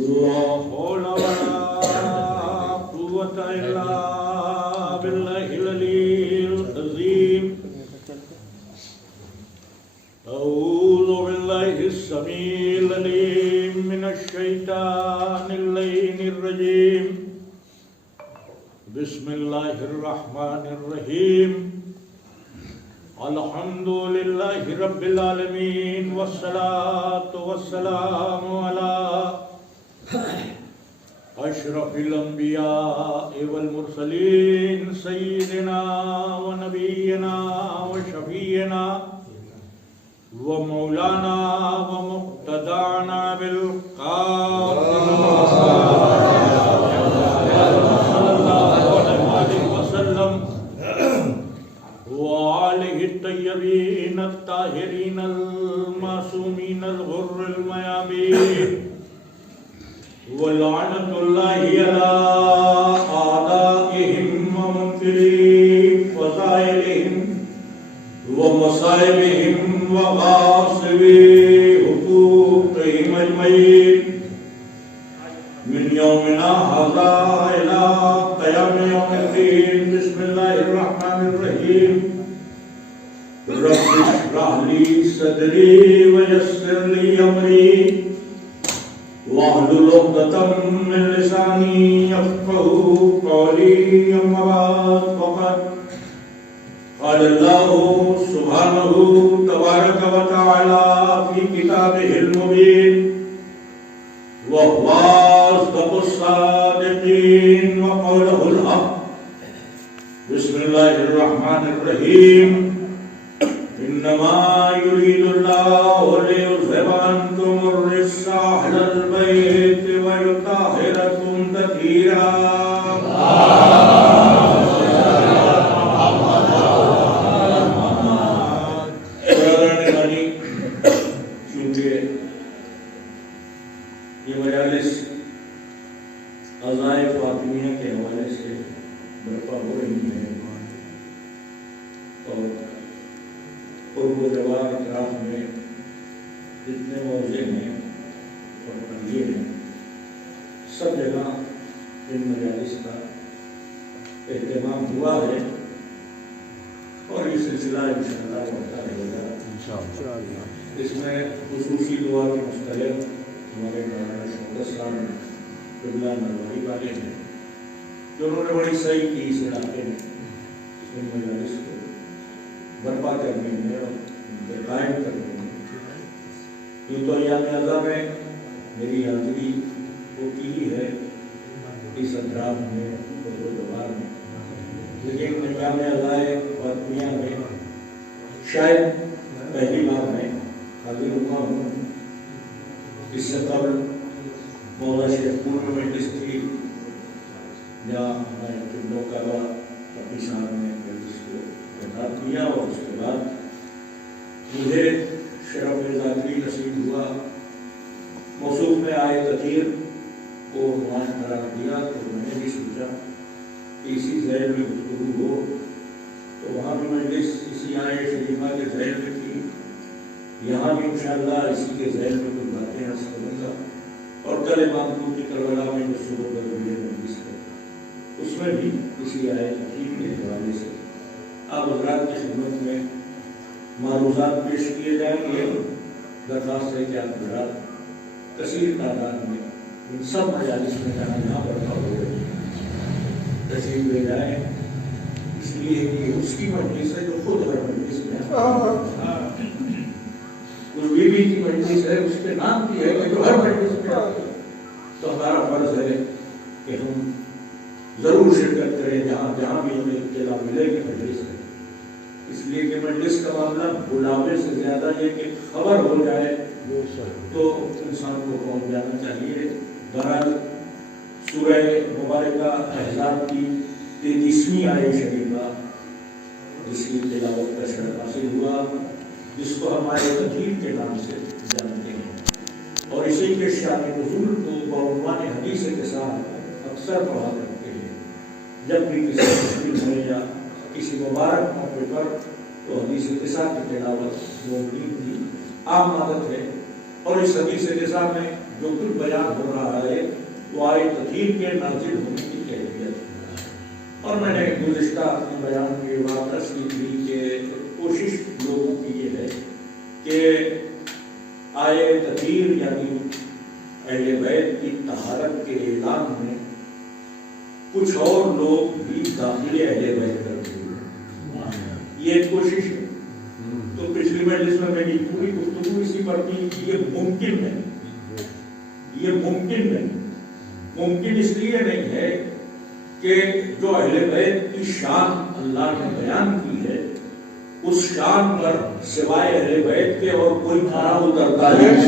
لا حول ولا قوة إلا بالله العلي العظيم. أعوذ بالله السميع العليم من الشيطان اللعين الرجيم. بسم الله الرحمن الرحيم. الحمد لله رب العالمين والصلاة والسلام على أشرف الأنبياء والمرسلين سيدنا ونبينا وشفيعنا ومولانا ومقتدانا بالقاسم صلى الله عليه وسلم وآله الطيبين الطاهرين المعصومين الغر الميامين. ولعنة الله على أعدائهم ومنكري فضائلهم ومصائبهم وغاصبي حقوقهم أجمعين من يومنا هذا إلى قيام يوم الدين. بسم الله الرحمن الرحيم. رب اشرح لي صدري ويسر لي أمري واحلل عقدة من لساني يفقهوا قولي. أما بعد فقد قال الله سبحانه تبارك وتعالى في كتابه المبين وهو أصدق الصادقين وقوله الحق. بسم الله الرحمن الرحيم. إنما يريد الله ليذهب عنكم الرجس أهل البيت ويطهركم تطهيرا. چونکہ یہ مجالس عزائے فاطمیہ کے حوالے سے برپا ہو رہی ہیں اور قرب و جوار اطراف میں جتنے موضوع ہیں اور پڑھیے ہیں سب جگہ ان مجالس کا اہتمام ہوا ہے اور یہ سلسلہ انشاءاللہ ہوتا رہے گا. اس میں خصوصی دعا کے مستحق ہمارے مولانا شوکت صاحب قبلہ نرواری والے ہیں جو انہوں نے بڑی صحیح کی اس علاقے میں ان مجالس کو برپا کرنے میں اور قائم کرنے میں. یوں تو ایام اعضاء میں میری حاضری ہوتی ہی ہے اس اطراف میں قرب و جوار میں، لیکن ایام اعضاء فاطمیہ میں شاید پہلی بار میں حاضر ہوا ہوں. اس سے قبل مولا شیخ پور میں مجلس تھی جہاں ہمارے قبلوں کا اپنی صاحب نے مجلس کو خطاب کیا اور اس کے بعد مجھے شرف ذاکری نصیب ہوا. موصوف میں آئے تطہیر کو عنوان قرار دیا تو میں نے بھی سوچا کہ اسی ذیل میں گفتگو ہو تو وہاں بھی مجلس اسی آئے شریفہ کے ذیل میں تھی، یہاں بھی انشاءاللہ اسی کے ذیل میں کچھ باتیں عرض کروں گا. اور کل امام کوفی کربلا میں جو صبح پر مجلس ہے اس میں بھی اسی آئے تطہیر کے حوالے سے آپ حضرات کی خدمت میں معروضات پیش کیے جائیں گے. درخواست ہے کہ آپ حضرات کثیر تعداد میں ان سب مجالس میں جہاں برپا ہو رہے ہیں تشریف لے جائیں، اس لیے کہ اس کی مجلس ہے جو خود ہر مجلس میں اس بیوی کی مجلس ہے، اس کے نام کی ہے جو ہر مجلس میں آتی ہے. تو ہمارا فرض ہے کہ ہم ضرور شرکت کریں جہاں جہاں بھی ہمیں اطلاع ملے کہ مجلس ہے. اس لیے کہ مجلس کا معاملہ بلاوے سے زیادہ یہ کہ خبر ہو جائے تو انسان کو پہنچ جانا چاہیے. بہرحال سورہ مبارکہ احزاب کی 33ویں آیت شریفہ جس کی تلاوت کا شرف حاصل ہوا، جس کو ہمارے تطہیر کے نام سے جانتے ہیں، اور اسی کے شان نزول کو بعنوان حدیث کے ساتھ اکثر پڑھا کرتے ہیں. جب بھی کسی مسلم میں یا کسی مبارک موقع پر تو حدیث قصہ کی تلاوت موجود کی عام عادت ہے. اور اس حدیث قصہ میں جو کچھ بیان ہو رہا ہے وہ آئے تطہیر کے نازل ہونے کی کیفیت. اور میں نے گزشتہ اپنے بیان میں یہ بات عرض کی تھی کہ کوشش لوگوں کی یہ ہے کہ آئے تطہیر یعنی اہل بیت کی طہارت کے اعلان میں کچھ اور لوگ بھی داخل اہل بیت کرتے ہیں. یہ ایک کوشش ہے. تو پچھلی مجلس میں میری پوری گفتگو اسی پر تھی کہ یہ ممکن ہے. یہ ممکن نہیں. ممکن اس لیے نہیں ہے کہ جو اہل بیت کی شان اللہ نے بیان کی ہے اس شان پر سوائے اہل بیت کے اور کوئی کھڑا اترتا نہیں.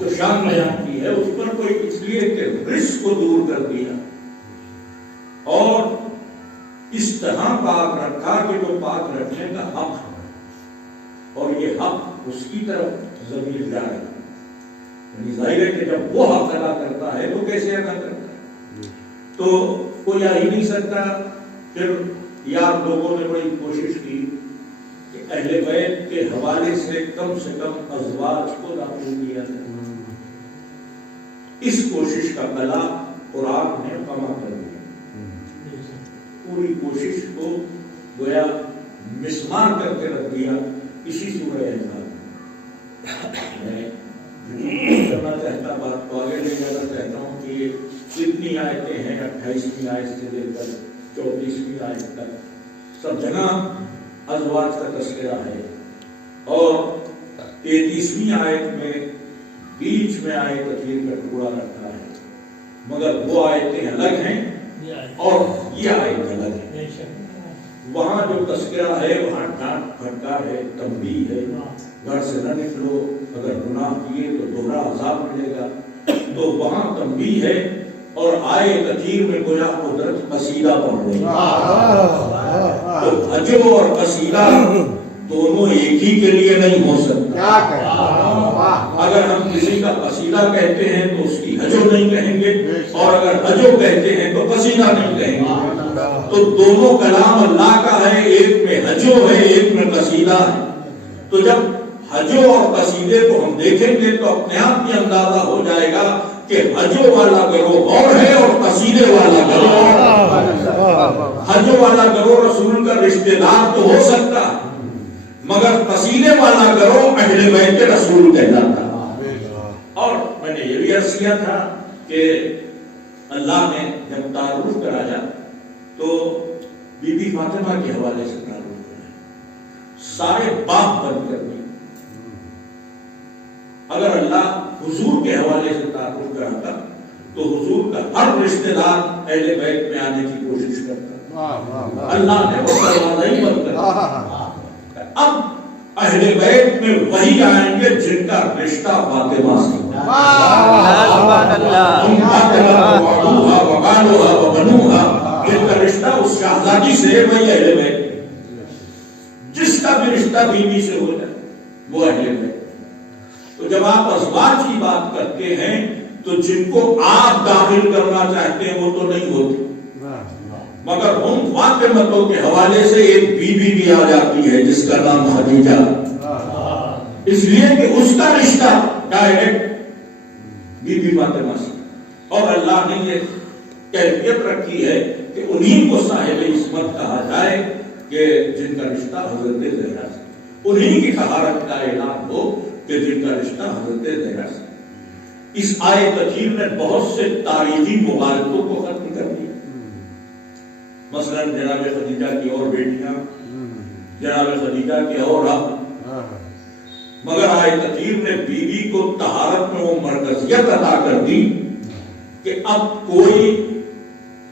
جو شان بیان کی ہے اس پر کوئی اس لیے کہ رزق کو دور کر دیا اور اس طرح پاک رکھا کہ جو پاک رکھنے کا حق ہے اور یہ حق اس کی طرف ضمیر جا رہا ہے. یعنی ظاہر ہے کہ جب وہ حق ادا کرتا ہے تو کیسے ادا کرتا ہے؟ تو کوئی آ ہی نہیں سکتا. پھر یار لوگوں نے بڑی کوشش کی کہ اہل بیت کے حوالے سے کم ازواج کو داخل کیا جائے. اس کوشش کا گلا قرآن نے خامہ کر دیا. پوری کوشش کو گویا مسمار کر کے رکھ دیا اسی سورہ انفال. میں کرنا چاہتا بات کو آگے لے جانا چاہتا ہوں کہ کتنی آیتیں ہیں 28ویں آیت سے لے کر 34ویں آیت تک سب جگہ ازواج کا تذکرہ ہے اور 33ویں آیت میں بیچ میں آیت تطہیر کا ٹکڑا رکھا ہے. مگر وہ آیتیں الگ ہیں اور یہ آیت الگ ہے. وہاں جو تذکرہ ہے وہاں ڈانٹ پھٹکار ہے, تنبیہ ہے, گھر سے نہ نکلو, اگر گناہ کیے تو دوہرا عذاب ملے گا. تو وہاں تنبیہ ہے اور آئے تطہیر میں گویا قدرت قصیدہ پڑھ رہی ہے. تو حجو اور قصیدہ دونوں ایک ہی کے لیے نہیں ہو سکتا. اگر ہم کسی کا قصیدہ کہتے ہیں تو اس کی حجو نہیں کہیں گے اور اگر حجو کہتے ہیں تو قصیدہ نہیں کہیں گے. تو دونوں کلام اللہ کا ہے, ایک میں حجو ہے ایک میں قصیدہ ہے. تو جب حجو اور قصیدے کو ہم دیکھیں گے تو اپنے آپ یہ اندازہ ہو جائے گا کہ حجو والا گروہ اور ہے اور قصیدے والا گروہ. حجو والا گروہ رسول کا رشتہ دار تو ہو سکتا مگر قصیدے والا گروہ اہل بیت رسول کہلاتا. اور میں نے یہ بھی عرض کیا تھا کہ اللہ نے جب تعارف کرایا تو بی بی فاطمہ کے حوالے سے تعارف کرایا, سارے باپ بند کر دیے. اگر اللہ حضور کے حوالے سے تعارف کراتا تو حضور کا ہر رشتہ دار اہل بیت میں آنے کی کوشش کرتا. اللہ نے وہ دروازہ ہی بند کر دیا. اب اہل بیت میں وہی آئیں گے جن کا رشتہ فاطمہ سے جن کا رشتہ اس شہزادی سے, وہی اہل بیت. جس کا بھی رشتہ بیوی سے ہو جائے وہ اہل بیت. تو جب آپ ازواج کی بات کرتے ہیں تو جن کو آپ داخل کرنا چاہتے ہیں وہ تو نہیں ہوتے, مگر ان فاطمہ کے حوالے سے ایک بیوی بھی آ جاتی ہے جس کا نام خدیجہ, اس لیے کہ اس کا رشتہ ڈائریکٹ بی بی فاطمہ سے. اور اللہ نے یہ کیفیت رکھی ہے کہ انہی کو صاحب عصمت کہا جائے کہ جن کا رشتہ حضرت زہرا سے, انہی کی طہارت کا اعلان ہو کہ جن کا رشتہ حضرت زہرا سے. اس آیت تطہیر نے بہت سے تاریخی مغالطوں کو ختم کر دیا. مثلا جناب خدیجہ کی اور بیٹیاں, جناب خدیجہ کے اور اب, مگر آیت تطہیر نے بیوی کو طہارت میں وہ مرکزیت عطا کر دی کہ اب کوئی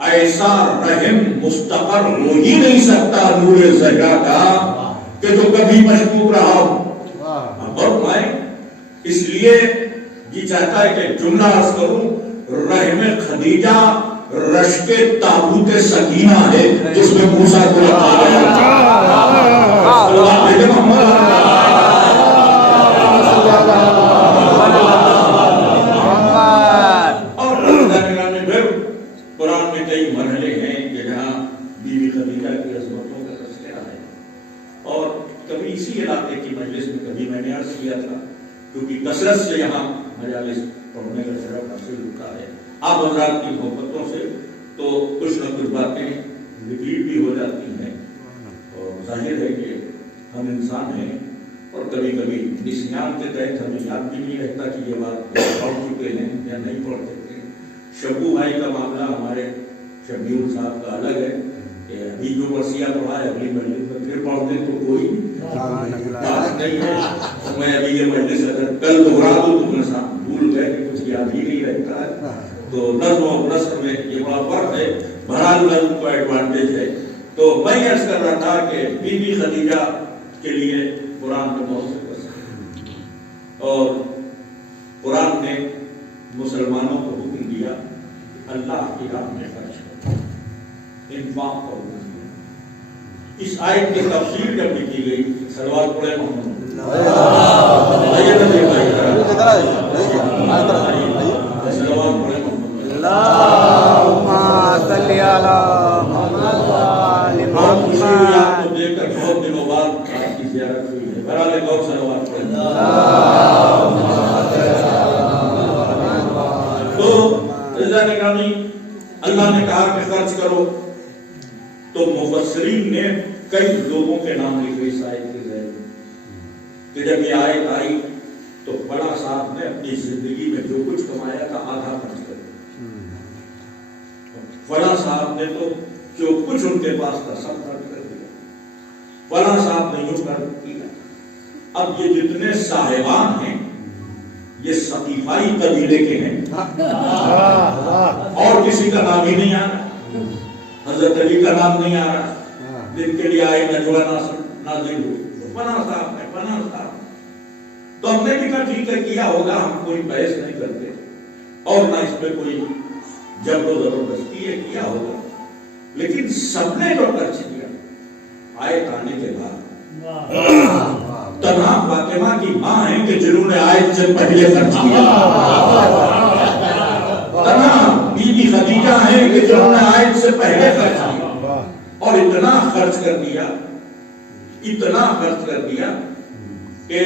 ایسا رحم مستقر ہو ہی نہیں سکتا نور زہرا کا کہ جو کبھی مشکوک رہا ہو. اس لیے یہ چاہتا ہے کہ جملہ عرض کروں, رحم خدیجہ رشک تابوت سکینہ ہے جس میں موسیٰ کو رکھا گیا. اور قرآن میں کئی مرحلے ہیں کہ جہاں بی بی خدیجہ کی عظمتوں کا تذکرہ ہے. اور کبھی اسی علاقے کی مجلس میں کبھی میں نے عرض کیا تھا کیونکہ کثرت سے یہاں مجالس پڑھنے کا شرف حاصل ہوتا ہے آپ حضرات کی محبتوں سے، تو کچھ نہ کچھ باتیں ریپیٹ بھی ہو جاتی ہیں، اور ظاہر ہے کہ ہم انسان ہیں اور کبھی کبھی نسیان کے تحت ہمیں یاد بھی نہیں رہتا کہ یہ بات پڑھ چکے ہیں یا نہیں پڑھ سکتے۔ شبو بھائی کا معاملہ ہمارے شبیور صاحب کا الگ ہے کہ ابھی جو وصیہ پڑھا ہے اگلی مجلس میں پھر پڑھ دیں تو کوئی بات نہیں ہے۔ میں ابھی یہ مجلس اگر کل دہرا دوں تو میں بھول گئے کہ کچھ یاد ہی نہیں رہتا ہے، تو نظم و نثر میں یہ بڑا فرق ہے، بہرحال نظم کو ایڈوانٹیج ہے۔ تو میں عرض کر رہا تھا کہ بی بی خدیجہ کے لیے قرآن کا بہت سے قصے، اور قرآن نے مسلمانوں کو حکم دیا اللہ کی راہ میں خرچ کرو، انفاق کا حکم دیا۔ اس آیت کی تفسیر جب لکھی گئی، صلوات پڑھے محمد بہت دنوں بعد آپ کی زیارت ہوئی ہے، برحال غور صلوات پڑھے۔ تو رضا نگرانی اللہ نے کہا کہ خرچ کرو، تو مفسرین نے کئی لوگوں کے نام لکھے اس آیت کے ذریعے کہ جب یہ آیت آئی تو بڑا صاحب نے اپنی زندگی میں جو کچھ کمایا تھا آدھا خرچ کر دیا، بڑا صاحب نے تو جو کچھ ان کے پاس تھا سب خرچ کر دیا، بڑا صاحب نے یوں کر دیا۔ اب یہ جتنے صاحبان ہیں یہ ثقیفائی قبیلے کے ہیں، اور کسی کا نام ہی نہیں آ رہا، حضرت علی کا نام نہیں آ رہا جن کے لیے آئے نجوہ نازل ہوئی، بنا صاحب ہے، بنا صاحب۔ تو ہم نے بھی کہا ٹھیک ہے کیا ہوگا، ہم کوئی بحث نہیں کرتے اور نہ اس پہ کوئی جبر و زبردستی ہے، کیا ہوگا۔ لیکن سب نے جو خرچ کیا آیت آنے کے بعد، تنہا فاطمہ کی ماں ہیں کہ جنہوں نے آیت سے پہلے خرچ کیا، تنہا بی بی خدیجہ ہیں کہ جنہوں نے آیت سے پہلے خرچ کیا، اور اتنا خرچ کر دیا، اتنا خرچ کر دیا کہ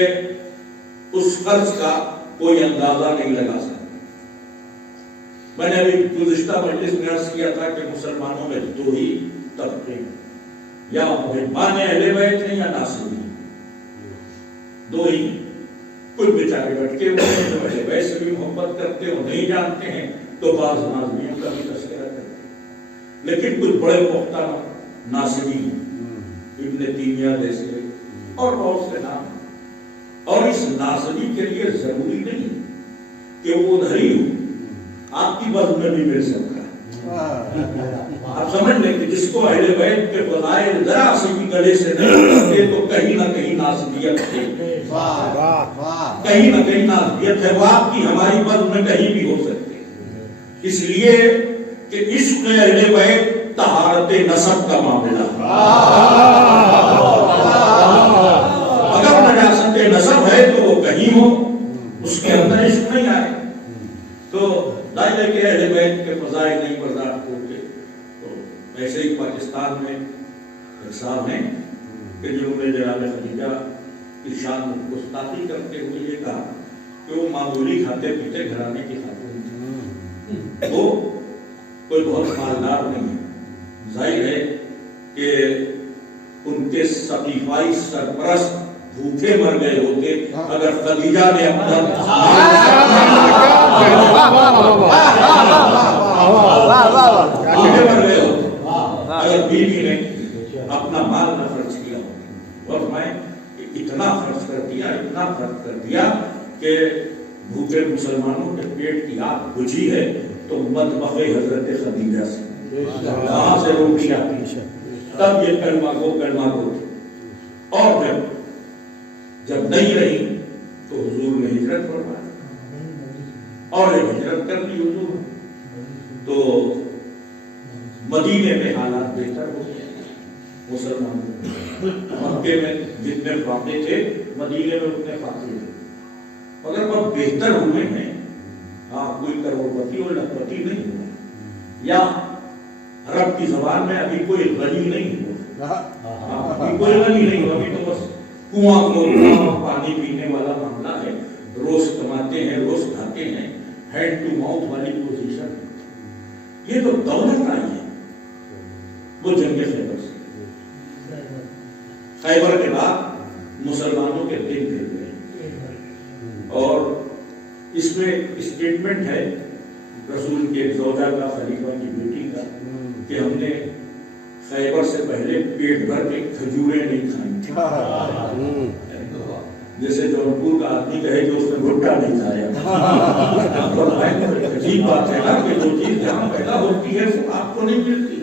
اس خرچ کا کوئی اندازہ نہیں لگا سکتا۔ میں نے ابھی گزشتہ مجلس میں عرض کیا تھا کہ مسلمانوں میں دو ہی طبقے ہیں، یا محبان اہل بیت ہیں یا ناصری، دو ہی۔ کچھ بیچارے بٹکے ہوئے ہیں جو اہل بیت سے بھی محبت کرتے ہیں، نہیں جانتے ہیں تو بعض ناظرین کا بھی تذکرہ کرتے ہیں، لیکن کچھ بڑے پختہ ناصری ہیں، ابن تیمیہ جیسے اور بہت سے نام۔ اور اس ناصری کے لیے ضروری نہیں کہ وہ ادھر ہی ہو، آپ کی بات میں بھی مل سکتا ہے۔ آپ سمجھ لیں کہ جس کو اہل بیت کے فضائل ذرا سے بھی گلے سے نہیں کرتے تو کہیں نہ کہیں ناصبیت ہے، کہیں نہ کہیں ناصبیت ہے، وہ آپ کی ہماری بات میں کہیں بھی ہو سکتے ہیں، اس لیے کہ عشق اہل بیت طہارت نسب کا معاملہ ہے۔ اگر نجاست نسب ہے تو وہ کہیں ہو، اس کے اندر عشق نہیں آئے، تو ظاہر ہے کہ اہل بیت کے فضائل نہیں برداشت ہوتے۔ تو ایسے ہی پاکستان میں ایک صاحب ہیں کہ جو جناب خدیجہ کی شان میں گستاخی کرتے ہوئے یہ کہا کہ وہ معمولی کھاتے پیتے گھرانے کی خاتون تھی، وہ کوئی بہت مالدار نہیں ہے۔ ظاہر ہے کہ ان کے ثقیفائی سرپرست بھوکے مر گئے ہوتے اگر خدیجہ نے اپنا اگر بیوی نے اپنا مال نہ خرچ کیا ہوتا، اور میں اتنا خرچ کر دیا، اتنا خرچ کر دیا کہ بھوکے مسلمانوں کے پیٹ کی آگ بجھی ہے تو مطبخ حضرت خدیجہ سے وہاں سے روٹی آتی، تب یہ کلمہ گو۔ اور جب نہیں رہی تو حضور نے ہجرت فرمائی اور ہجرت کر لی حضور، تو مدینے میں حالات بہتر ہو گئے مسلمانوں، مکے میں جتنے فاتح تھے مدینے میں اتنے فاتح تھے، مگر وہ بہتر ہوئے ہیں۔ ہاں کوئی کروڑپتی اور لکھپتی نہیں ہوا، یا عرب کی زبان میں ابھی کوئی غنی نہیں ہوا، ابھی کوئی غنی نہیں ہوا، ابھی تو بس کنواں کو پانی پینے والا معاملہ ہے، روز کماتے ہیں، روز کھاتے ہیں، ہینڈ ٹو ماؤتھ والی پوزیشن. یہ تو دولت آئی ہے وہ جنگ خیبر سے. خیبر کے بعد مسلمانوں کے دن گر گئے اور اس میں اسٹیٹمنٹ ہے رسول کے زوجہ کا، خلیفہ کی بیٹی کا، کہ ہم نے خیبر سے پہلے پیٹ بھر کے کھجوریں نہیں کھائیں. جیسے جونپور کا آدمی کہے کہ اس نے بھٹا نہیں کھایا. عجیب بات ہے نا کہ جو چیز جہاں پیدا ہوتی ہے وہ آپ کو نہیں ملتی.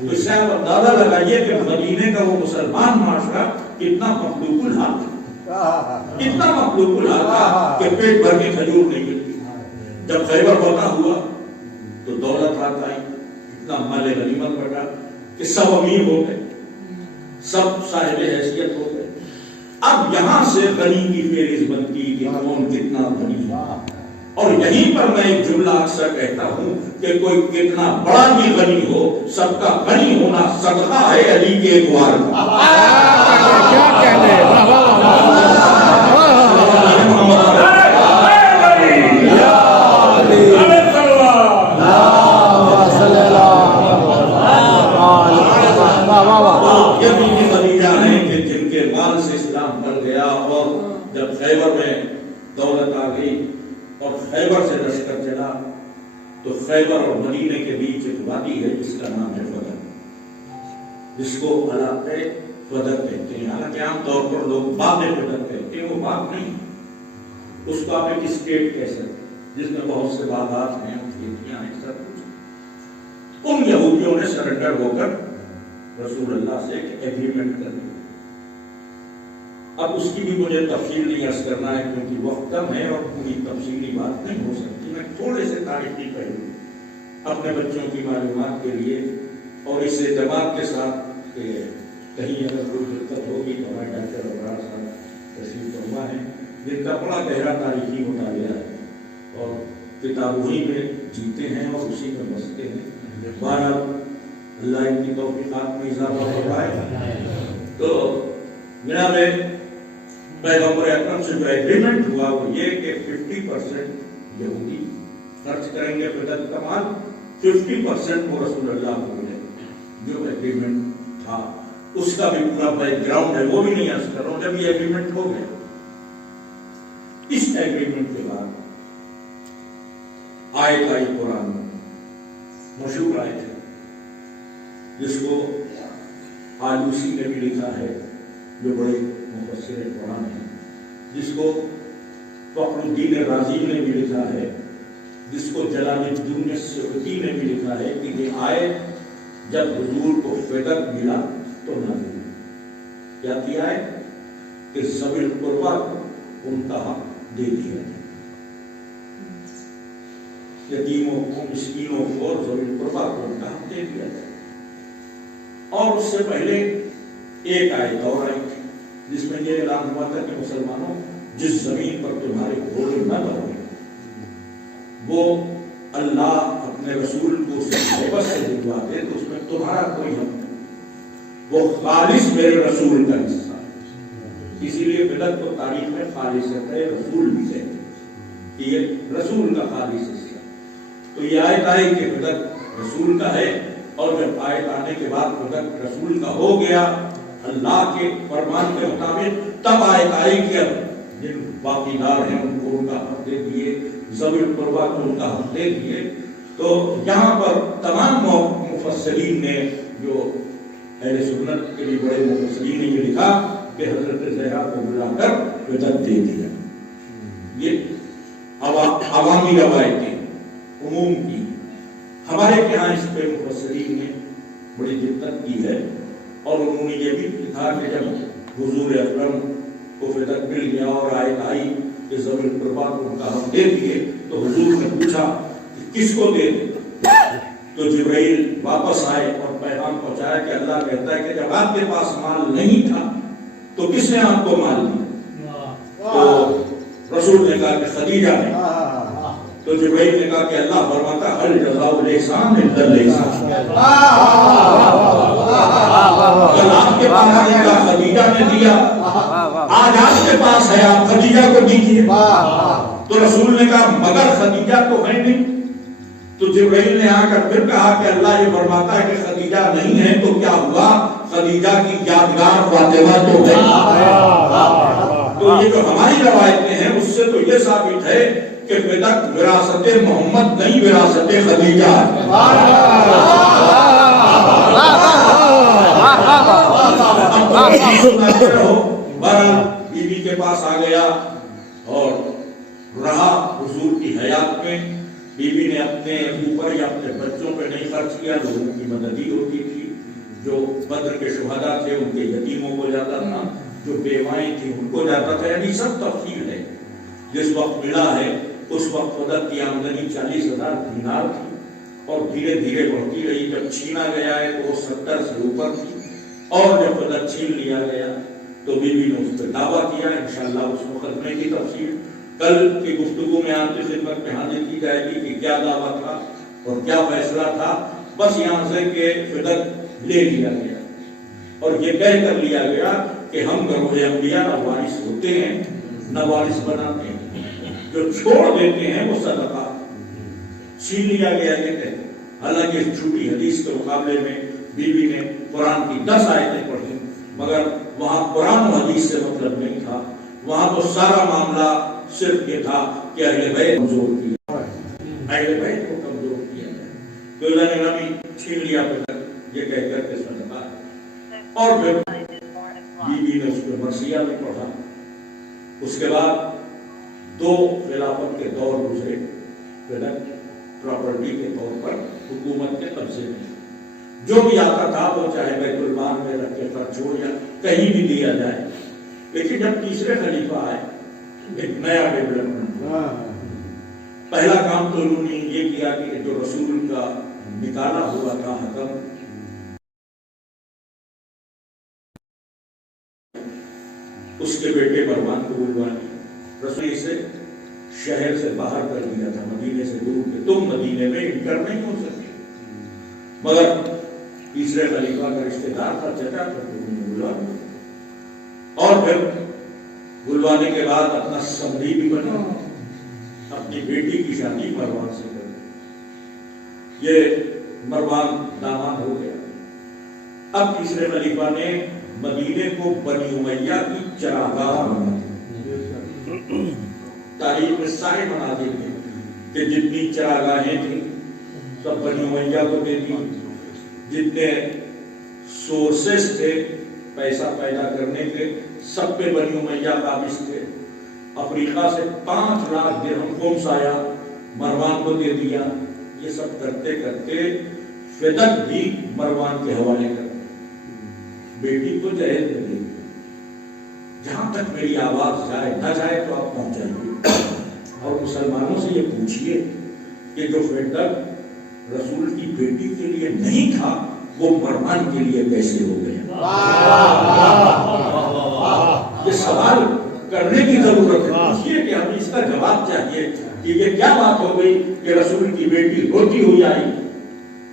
تو اس سے آپ اندازہ لگائیے کہ مدینے کا وہ مسلمان معاشرہ کتنا مخلوق الحال تھا، کتنا مخلوق الحال تھا کہ پیٹ بھر کے کھجور نہیں ملتی. جب خیبر فتح ہوا تو دولت ہاتھ آئی، اتنا مال غنیمت بٹا کہ سب امیر ہو گئے، سب صاحب حیثیت ہو گئے. اب یہاں سے غنی کی فہرست بنتی کہ کون کتنا غنی ہے. اور یہیں پر میں ایک جملہ اکثر کہتا ہوں کہ کوئی کتنا بڑا بھی غنی ہو، سب کا غنی ہونا صدقہ ہے علی کے ادوار کا. کیا کہنے جب خیبر میں دولت آ گئی اور خیبر سے لشکر چلا تو خیبر اور مدینے کے بیچ ایک وادی ہے جس کا نام ہے فدق، جس کو علاقے فدق کہتے ہیں. حالانکہ عام طور پر لوگ باغ فدق کہتے ہیں، وہ باغ نہیں، اس کو آپ ایک اسٹیٹ کہہ سکتے ہیں جس میں بہت سے باغات ہیں، کھیتیاں ہیں، سب کچھ. ان یہودیوں نے سرنڈر ہو کر رسول اللہ سے ایک ایگریمنٹ کر دیا. اب اس کی بھی مجھے تفصیل نہیں عرض کرنا ہے کیونکہ وقت کم ہے اور پوری تفصیلی بات نہیں ہو سکتی. میں تھوڑے سے تاریخی پہلو اپنے بچوں کی معلومات کے لیے اور اس اعتماد کے ساتھ کہ کہیں اگر کوئی دقت ہوگی تو ہمارے ڈاکٹر ابرار صاحب تشریف فرما ہے جن کا بڑا گہرا تاریخی مطالعہ ہے اور کتاب وہی میں جیتے ہیں اور اسی میں بستے ہیں. بہرحال اللہ ان کی توفیقات میں اضافہ ہو رہا ہے. تو میرا میں پیغمبر اکرم سے جو ایگریمنٹ ہوا وہ یہ کہ 50% یہودی خرچ کریں گے فدق کا مال، 50% وہ رسول اللہ کو ملے. جو ایگریمنٹ تھا اس کا بھی پورا بیک گراؤنڈ ہے وہ بھی نہیں عرض کر رہا ہوں. جب یہ ایگریمنٹ ہو گیا، اس ایگریمنٹ کے بعد آیت آئی قرآن مشہور آیت ہے جس کو آلوسی نے بھی لکھا ہے جو بڑے مفسر قرآن ہیں، جس کو فخر الدین رازی نے بھی لکھا ہے، جس کو جلال الدین السیوطی نے بھی لکھا ہے کہ یہ آیت جب حضور کو فدق ملا تو نازل ہوئی. کیا کیا ہے کہ ذوی القربیٰ کو ان کا حق دے دیا جائے، یتیموں کو، مسکینوں کو اور ذوی القربیٰ کو ان کا حق دے دیا جائے. اور اس سے پہلے ایک آیت اور آئی تھی جس میں یہ اعلان ہوا تھا کہ مسلمانوں جس زمین پر تمہارے گھوڑے نہ بڑھیں وہ اللہ اپنے رسول کو صحبت سے دکھوا دے تو اس میں تمہارا کوئی حق نہیں، وہ خالص میرے رسول کا حصہ ہے. اسی لیے فدق کو تاریخ میں خالصیت رسول بھی کہتے ہیں کہ یہ رسول کا خالص حصہ. تو یہ آیت آئی کہ فدق رسول کا ہے، اور جب آیت آنے کے بعد فدق رسول کا ہو گیا اللہ کے فرمان کے مطابق، تب آیت آئی کہ جن باقی دار ہیں ان کو ان کا حق دے دیے، ذوی القربیٰ کو ان کا حق دے دیے. تو یہاں پر تمام مفسرین نے جو اہل سنت کے لیے بڑے مفسرین نے یہ لکھا کہ حضرت زہرا کو بلا کر فدق دے دیا. یہ عوامی روایتیں عموم کی. ہمارے یہاں اس پہ مفسرین نے بڑی دقت کی ہے اور انہوں نے یہ بھی لکھا کہ جب حضور اکرم کو فدق مل گیا اور آیت آئی کہ ذوی القربیٰ کو ان کا حق دے دیے تو حضور نے پوچھا کہ کس کو دے دیں، تو جبرائیل واپس آئے اور پیغام پہنچایا کہ اللہ کہتا ہے کہ جب آپ کے پاس مال نہیں تھا تو کس نے آپ کو مال دیا؟ تو رسول نے کہا کہ خدیجہ نے. تو جبرائیل نے کہا کہ اللہ فرماتا هل جزاء الاحسان الا الاحسان. کل آپ کے پاس آنے کا خدیجہ نے دیا، آج آپ کے پاس ہے، آپ خدیجہ کو دیجیے۔ تو رسول نے کہا مگر خدیجہ تو ہے نہیں۔ تو جبرائیل نے آ کر پھر کہا کہ اللہ یہ فرماتا ہے کہ خدیجہ نہیں ہے، تو کیا ہوا؟ خدیجہ کی یادگار فاطمہ تو ہے۔ تو یہ جو ہماری روایتیں ہیں اس سے تو یہ ثابت ہے کہ فدق وراثت محمد نہیں، وراثت خدیجہ ہے۔ بہرحال بیوی کے پاس آ گیا اور رہا حضور کی حیات میں۔ بیوی نے اپنے اوپر یا اپنے بچوں پہ نہیں خرچ کیا، لوگوں کی مدد ہی ہوتی تھی۔ جو بدر کے شہداء تھے ان کے یتیموں کو جاتا تھا، جو بیوائیں تھیں ان کو جاتا تھا، یعنی سب تفصیل ہے۔ جس وقت ملا ہے اس وقت فدق کی آمدنی 40,000 دینار تھی اور دھیرے دھیرے بڑھتی رہی۔ جب چھینا گیا ہے تو وہ 70 سے اوپر تھی، اور جب فدق چھین لیا گیا تو بیوی نے اس پہ دعویٰ کیا۔ انشاءاللہ اس مقدمے کی تفصیل کل کی گفتگو میں آپ کی خدمت میں حاضر کی جائے گی کہ کیا دعویٰ تھا اور کیا فیصلہ تھا۔ بس یہاں سے کہ فدق لے لیا گیا اور یہ کہہ کر لیا گیا کہ ہم گروہ انبیاء نہ وارث ہوتے ہیں نہ وارث بناتے ہیں، جو چھوڑ دیتے ہیں وہ صدقہ۔ چھین لیا گیا یہ کہ حالانکہ اس جھوٹی حدیث کے مقابلے میں بیوی نے قرآن کی 10 آیتیں پڑھی، مگر وہاں قرآن و حدیث سے مطلب نہیں تھا۔ وہاں تو سارا معاملہ صرف یہ تھا کہ اہل بیت کمزور کیا، اہل بیت کو کمزور کیا جائے۔ تو اللہ نے نبی چھین لیا فدق یہ کہہ کر کے صدقہ ہے، اور پھر بیوی نے اس پہ مرثیہ بھی پڑھا۔ اس کے بعد 2 خلافت کے دور گزرے، فدق پراپرٹی کے طور پر حکومت کے قبضے میں، جو بھی آتا تھا وہ چاہے بیت المال میں رکھ کے خرچ ہو یا کہیں بھی دیا جائے۔ لیکن جب تیسرے خلیفہ آئے ایک نیا ڈیولپمنٹ، پہلا کام تو انہوں نے یہ کیا کہ جو رسول کا نکالا ہوا تھا حکم، اس کے بیٹے مروان کو بلوانے، رسول سے شہر سے باہر کر دیا تھا، مدینے سے دور کہ تم مدینے میں انٹر نہیں ہو سکتے۔ مگر تیسرے خلیفہ کا رشتہ دار تھا، چچا تھا، تو انہوں نے بلوا دیا، اور پھر بلوانے کے بعد اپنا سمری بھی بنا، اپنی بیٹی کی شادی مروان سے کر دی۔ یہ مروان داماد ہو گیا۔ اب تیسرے خلیفہ نے مدینے کو بنی امیہ کی چراگاہ بنا دیا۔ تاریخ میں سارے مناظر ہیں کہ جتنی چراگاہیں تھیں سب بنی امیہ کو دے دی، جتنے سورسز تھے پیسہ پیدا کرنے کے سب پہ بنی امیہ قابض تھے۔ افریقہ سے 5 لاکھ درہم خمس آیا، مروان کو دے دیا۔ یہ سب کرتے کرتے فدق بھی مروان کے حوالے کر دیا، بیٹی کو جہیز میں دے دیا۔ جہاں تک میری آواز جائے نہ جائے تو آپ پہنچائیے، اور مسلمانوں سے یہ پوچھئے کہ جو فدق رسول کی بیٹی کے لیے نہیں تھا وہ مروان کے لیے کیسے ہو گیا؟ یہ سوال کرنے کی ضرورت ہے، پوچھئے کہ ہمیں اس کا جواب چاہیے کہ یہ کیا بات ہو گئی کہ رسول کی بیٹی ہوتی ہوئی آئی،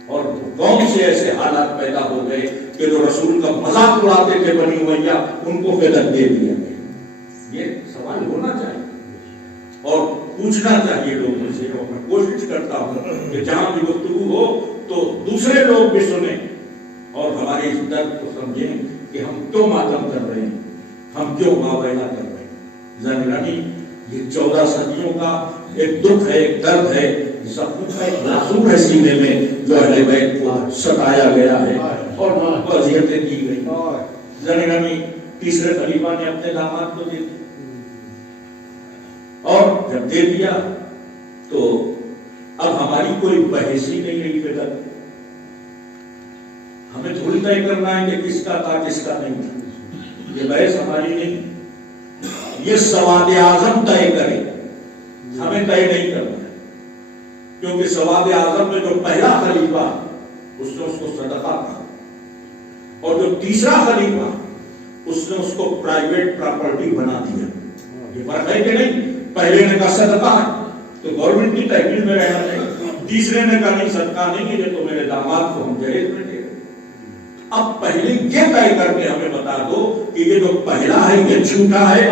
اور کون سے ایسے حالات پیدا ہو گئے کہ جو رسول کا مذاق اڑاتے تھے بنی امیہ ان کو فدق دے دیا گیا۔ یہ سوال ہونا چاہیے اور پوچھنا چاہیے لوگوں سے، اور میں کوشش کرتا ہوں کہ جہاں بھی گفتگو ہو تو دوسرے لوگ بھی سنیں اور ہماری اس درد کو سمجھیں کہ ہم کیوں ماتم کر رہے ہیں، ہم کیوں واویلا کر رہے ہیں۔ ذرانی یہ 14 صدیوں کا ایک دکھ ہے، ایک درد ہے، زخم کا ایک ناصور ہے سینے میں، جو اہل بیت کو ستایا گیا ہے اور ان کو اذیتیں دی گئی۔ ذرانی تیسرے خلیفہ نے اپنے داماد کو دے دی، اور جب دے دیا تو اب ہماری کوئی بحث ہی نہیں رہی فدق۔ ہمیں تھوڑی طے کرنا ہے کہ کس کا تھا کس کا نہیں تھا، یہ بحث ہماری نہیں، یہ سواد اعظم طے کرے، ہمیں طے نہیں کرنا ہے، کیونکہ سواد اعظم میں جو پہلا خلیفہ اس نے اس کو صدقہ کہا، اور جو تیسرا خلیفہ اس نے اس کو پرائیویٹ پراپرٹی بنا دیا۔ یہ فرق ہے کہ نہیں؟ پہلے نے کہا صدقہ ہے تو گورنمنٹ کی تحویل میں رہنا چاہیے، تیسرے نے کہا نہیں صدقہ نہیں ہے، یہ تو میرے داماد کو ہم جہیز میں دے۔ اب پہلے یہ طے کر کے ہمیں بتا دو کہ یہ جو پہلا ہے یہ جھوٹا ہے.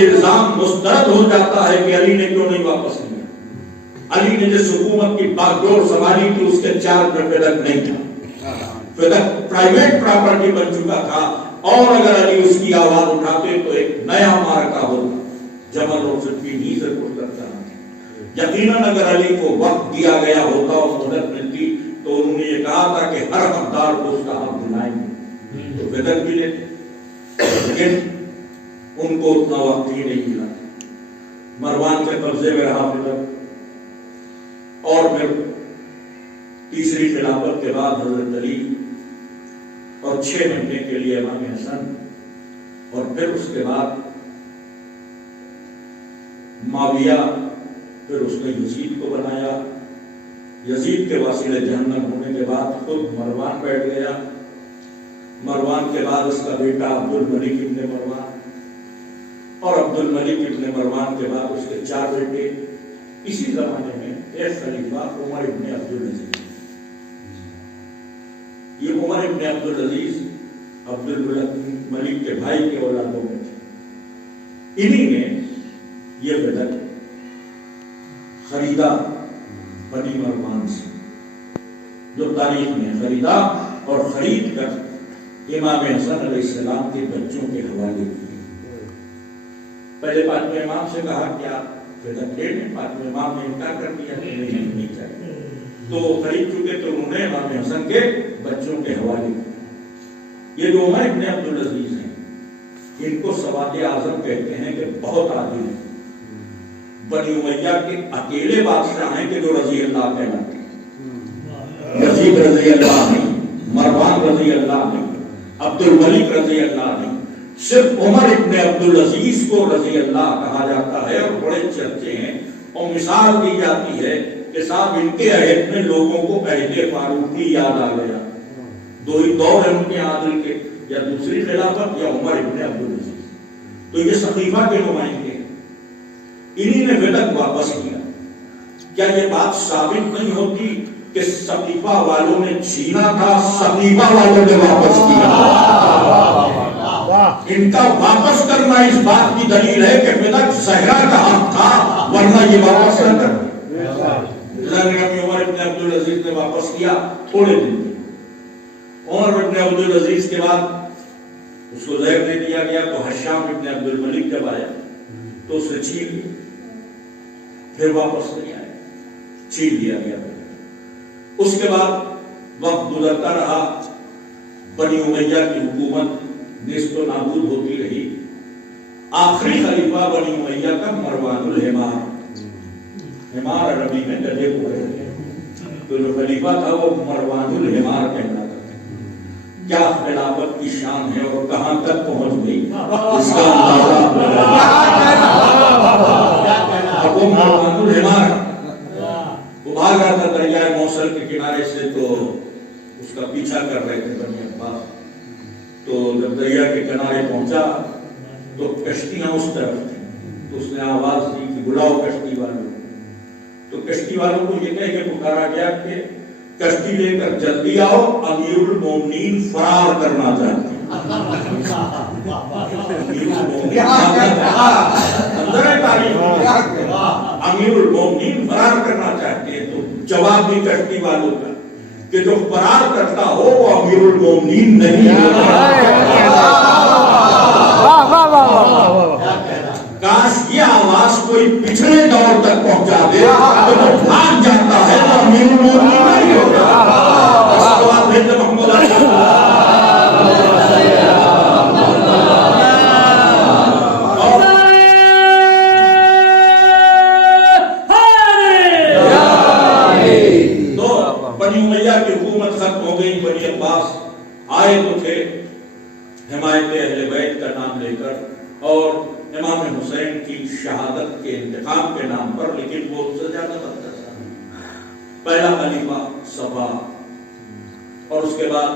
الزام مسترد ہو جاتا ہے کہ علی نے کیوں نہیں واپس لیا. علی نے جس حکومت کی باغ ڈور سنبھالی تھی اس کے چارج میں فدق نہیں تھا. فدق پرائیویٹ پراپرٹی بن چکا تھا اور اگر علی اس کی آواز اٹھاتے تو ایک نیا مارکا ہوتا. جمل روڈ سے پیڑھی سے کچھ کرتا. یقیناً اگر علی کو وقت دیا گیا ہوتا اور مدد ملتی تو انہوں نے یہ کہا تھا کہ ہر حقدار کو اس کا حق دلائیں گے تو فدق بھی لیتے. لیکن ان کو اتنا وقت ہی نہیں ملا. مروان کے قبضے میں رہا فدق اور پھر تیسری خلافت کے بعد حضرت علی اور 6 مہینے کے لیے امام حسن اور پھر اس کے بعد معاویہ، پھر اس نے یزید کو بنایا. یزید کے وسیلے جہنم ہونے کے بعد خود مروان بیٹھ گیا. مروان کے بعد اس کا بیٹا عبد الملک ابن مروان اور عبد الملک ابن مروان کے بعد اس کے 4 بیٹے. اسی زمانے میں ایک خلیفہ عمر ابن عبد العزیز. یہ عمر ابن عبد العزیز عبد الملک کے بھائی کے اولادوں میں تھے. انہی نے یہ بدل خریدا بنی مروان سے، جو تاریخ میں خریدا اور خرید کر امام حسن علیہ السلام کے بچوں کے حوالے کیے. پہلے فاطمہ امام سے کہا کہ آپ فدق لے لیں. فاطمہ امام نے انکار کر دیا کہ نہیں چاہیے. تو خرید چکے تو انہوں نے امام حسن کے بچوں کے حوالے کیے. یہ جو عمر ابن عبد العزیز ہیں ان کو سواد اعظم کہتے ہیں کہ بہت عادل ہیں. بنی امیہ کے اکیلے بادشاہ ہیں کہ جو رضی اللہ کہلاتے ہیں. یزید رضی اللہ نہیں، مروان رضی اللہ نہیں، عبد الملک رضی اللہ نہیں. صرف عمر ابن عبد العزیز کو رضی اللہ کہا جاتا ہے اور بڑے چرچے ہیں اور مثال دی جاتی ہے کہ صاحب ان کے عہد میں لوگوں کو عہد فاروقی یاد آ گیا. دو ہی دور ہیں ان کے عادل کے، یا دوسری خلافت یا عمر ابن عبد العزیز. تو یہ سقیفہ کے نمائندے ہیں. انہی نے فدق واپس کیا. کیا یہ بات ثابت نہیں ہوتی کہ سقیفہ والوں نے چھینا تھا، سقیفہ والوں نے واپس کیا؟ ان کا واپس کرنا اس بات کی دلیل ہے کہ فدق زہرا کا حق تھا، ورنہ یہ واپس نہ کرتے. عمر ابن عبد العزیز نے واپس کیا تھوڑے دن. عمر ابن عبد العزیز کے بعد اس کو زہر دے دیا گیا تو حشام ابن عبد الملک جب آیا تو اس نے چھین لیا. پھر واپس نہیں آیا، چھین لیا گیا. اس کے بعد وقت گزرتا رہا، بنی امیہ کی حکومت نیست و نابود ہوتی رہی. آخری خلیفہ بنی امیہ کا مروان الحمار. حمار عربی میں گدھے کو کہتے ہیں. تو جو خلیفہ تھا وہ مروان الحمار کہلاتا تھا. کیا خلافت کی شان ہے اور کہاں تک پہنچ گئی اس کا اب وہ مروان الحمار وہ بھاگ رہا تھا دریائے موصل کے کنارے سے، تو اس کا پیچھا کر رہے تھے بنی عباس. تو جب دریا کے کنارے پہنچا تو کشتیاں اس طرف تھیں. تو اس نے آواز دی کہ بلاؤ کشتی والوں. تو کشتی والوں کو یہ کہہ کے پکارا گیا کہ کشتی لے کر جلدی آؤ، امیر المومنین فرار کرنا چاہتے ہیں. امیر المومنین فرار کرنا چاہتے ہیں. تو جواب بھی کشتی والوں کا کہ جو فرار کرتا ہو وہ امیر المومنین نہیں ہوتا. کاش یہ آواز کوئی پچھلے دور تک پہنچا دے تو وہ بھاگ جاتا ہے تو امیر المومنین نہیں ہوتا. اس کے بعد حضرت محمد بنی امیہ کی حکومت ختم ہو گئی. بنی عباس آئے تو تھے حمایت اہل بیت کا نام لے کر اور امام حسین کی کے انتخاب کے نام پر، لیکن وہ اس سے زیادہ بدتر تھا۔ پہلا خلیفہ صفا، اور اس کے بعد